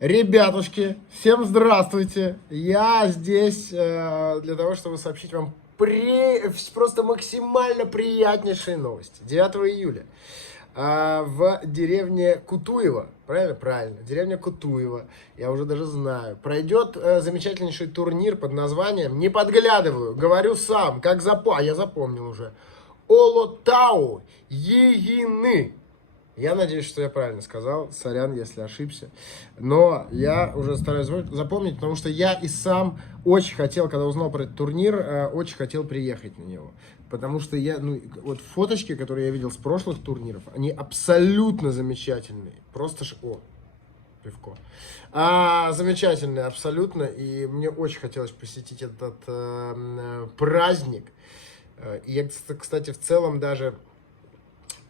Ребятушки, всем здравствуйте! Я здесь для того, чтобы сообщить вам просто максимально приятнейшие новости. 9 июля в деревне Кутуево, правильно? Правильно, деревня Кутуево, я уже даже знаю, пройдет замечательнейший турнир под названием, не подглядываю, говорю сам, я запомнил уже, Олотау Егины. Я надеюсь, что я правильно сказал. Сорян, если ошибся. Но я уже стараюсь запомнить, потому что я и сам очень хотел, когда узнал про этот турнир, очень хотел приехать на него. Потому что вот фоточки, которые я видел с прошлых турниров, они абсолютно замечательные. Просто о, пивко. Замечательные абсолютно. И мне очень хотелось посетить этот праздник. И я, кстати, в целом даже...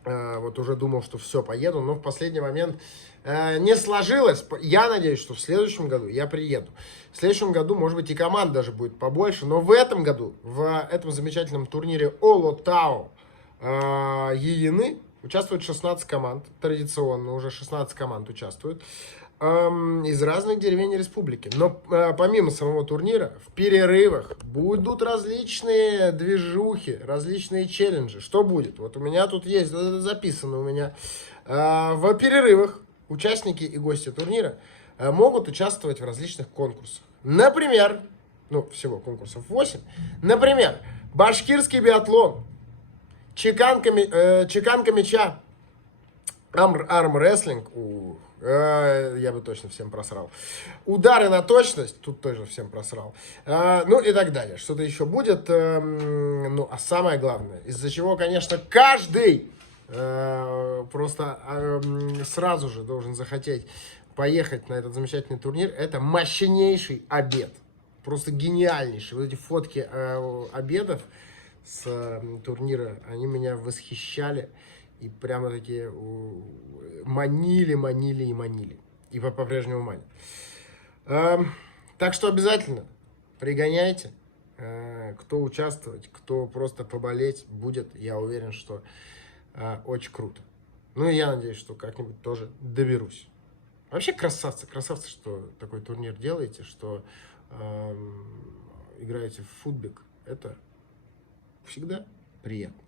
Вот уже думал, что все, поеду, но в последний момент не сложилось. Я надеюсь, что в следующем году я приеду. В следующем году, может быть, и команд даже будет побольше, но в этом году, в этом замечательном турнире Олотау Егины участвует 16 команд, традиционно уже 16 команд участвуют из разных деревень республики. Но помимо самого турнира, в перерывах будут различные движухи, различные челленджи. Что будет? Вот у меня тут есть, это записано у меня. В перерывах участники и гости турнира могут участвовать в различных конкурсах. Например, всего конкурсов 8. Например, башкирский биатлон, чеканка мяча, армрестлинг, я бы точно всем просрал. Удары на точность, тут тоже всем просрал. Ну и так далее. Что-то еще будет. А самое главное, из-за чего, конечно, каждый просто сразу же должен захотеть поехать на этот замечательный турнир, это мощнейший обед. Просто гениальнейший. Вот эти фотки обедов с турнира, они меня восхищали. И прямо такие манили. И по-прежнему манят. Так что обязательно пригоняйте. Кто участвовать, кто просто поболеть будет, я уверен, что очень круто. Ну и я надеюсь, что как-нибудь тоже доберусь. Вообще красавцы, что такой турнир делаете, что играете в футбик. Это всегда приятно.